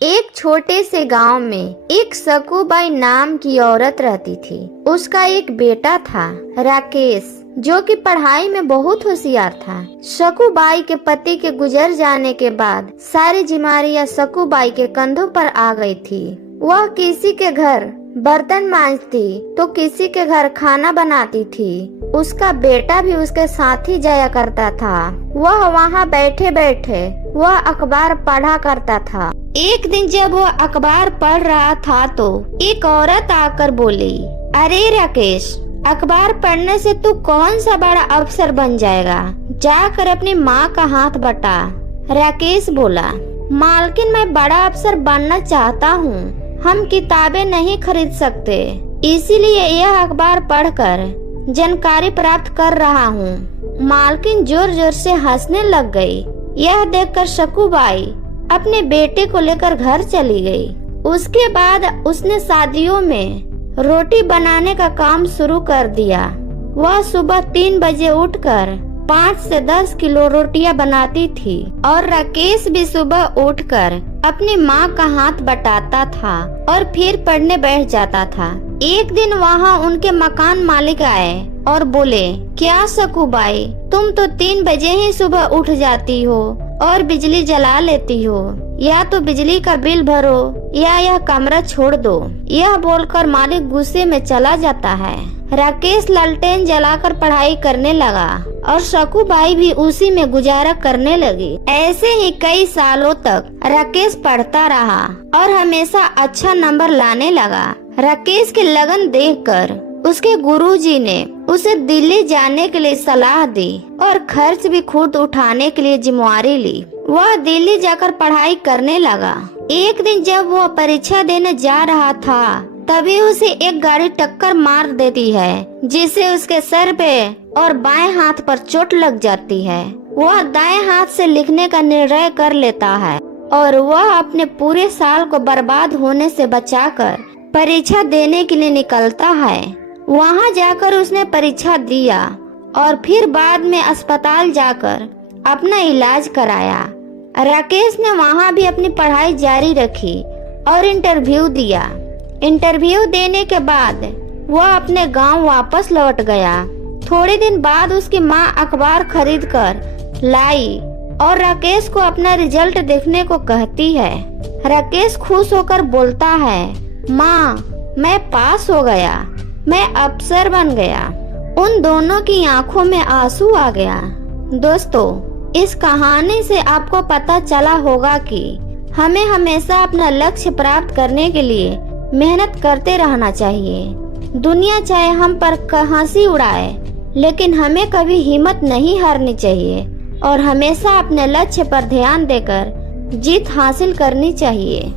एक छोटे से गांव में एक सकूबाई नाम की औरत रहती थी। उसका एक बेटा था राकेश, जो कि पढ़ाई में बहुत होशियार था। सकूबाई के पति के गुजर जाने के बाद सारी जिम्मेदारियां सकूबाई के कंधों पर आ गई थी। वह किसी के घर बर्तन मांजती तो किसी के घर खाना बनाती थी। उसका बेटा भी उसके साथ ही जाया करता था। वह वहाँ बैठे बैठे वह अखबार पढ़ा करता था। एक दिन जब वह अखबार पढ़ रहा था तो एक औरत आकर बोली, अरे राकेश, अखबार पढ़ने से तू कौन सा बड़ा अफसर बन जाएगा, जाकर अपनी माँ का हाथ बटा। राकेश बोला, मालकिन मैं बड़ा अफसर बनना चाहता हूँ, हम किताबें नहीं खरीद सकते, इसीलिए यह अखबार पढ़कर जानकारी प्राप्त कर रहा हूँ। मालकिन जोर जोर से हंसने लग गई। यह देखकर सकूबाई अपने बेटे को लेकर घर चली गई। उसके बाद उसने शादियों में रोटी बनाने का काम शुरू कर दिया। वह सुबह 3 बजे उठकर 5 से 10 किलो रोटियां बनाती थी और राकेश भी सुबह उठकर अपनी माँ का हाथ बटाता था और फिर पढ़ने बैठ जाता था। एक दिन वहाँ उनके मकान मालिक आए और बोले, क्या सकूबाई, तुम तो 3 बजे ही सुबह उठ जाती हो और बिजली जला लेती हो, या तो बिजली का बिल भरो या यह कमरा छोड़ दो। यह बोलकर मालिक गुस्से में चला जाता है। राकेश लालटेन जलाकर पढ़ाई करने लगा और सकूबाई भी उसी में गुजारा करने लगी। ऐसे ही कई सालों तक राकेश पढ़ता रहा और हमेशा अच्छा नंबर लाने लगा। राकेश की लगन देखकर उसके गुरुजी ने उसे दिल्ली जाने के लिए सलाह दी और खर्च भी खुद उठाने के लिए जिम्मेवारी ली। वह दिल्ली जाकर पढ़ाई करने लगा। एक दिन जब वह परीक्षा देने जा रहा था, तभी उसे एक गाड़ी टक्कर मार देती है, जिससे उसके सर पे और बाएं हाथ पर चोट लग जाती है। वह दाएं हाथ से लिखने का निर्णय कर लेता है और वह अपने पूरे साल को बर्बाद होने से बचाकर परीक्षा देने के लिए निकलता है। वहां जाकर उसने परीक्षा दिया और फिर बाद में अस्पताल जाकर अपना इलाज कराया। राकेश ने वहां भी अपनी पढ़ाई जारी रखी और इंटरव्यू दिया। इंटरव्यू देने के बाद वह अपने गांव वापस लौट गया। थोड़े दिन बाद उसकी माँ अखबार खरीद कर लाई और राकेश को अपना रिजल्ट देखने को कहती है। राकेश खुश होकर बोलता है, माँ, मैं पास हो गया, मैं अफसर बन गया। उन दोनों की आंखों में आंसू आ गया। दोस्तों, इस कहानी से आपको पता चला होगा कि हमें हमेशा अपना लक्ष्य प्राप्त करने के लिए मेहनत करते रहना चाहिए। दुनिया चाहे हम पर हंसी उड़ाए, लेकिन हमें कभी हिम्मत नहीं हारनी चाहिए और हमेशा अपने लक्ष्य पर ध्यान देकर जीत हासिल करनी चाहिए।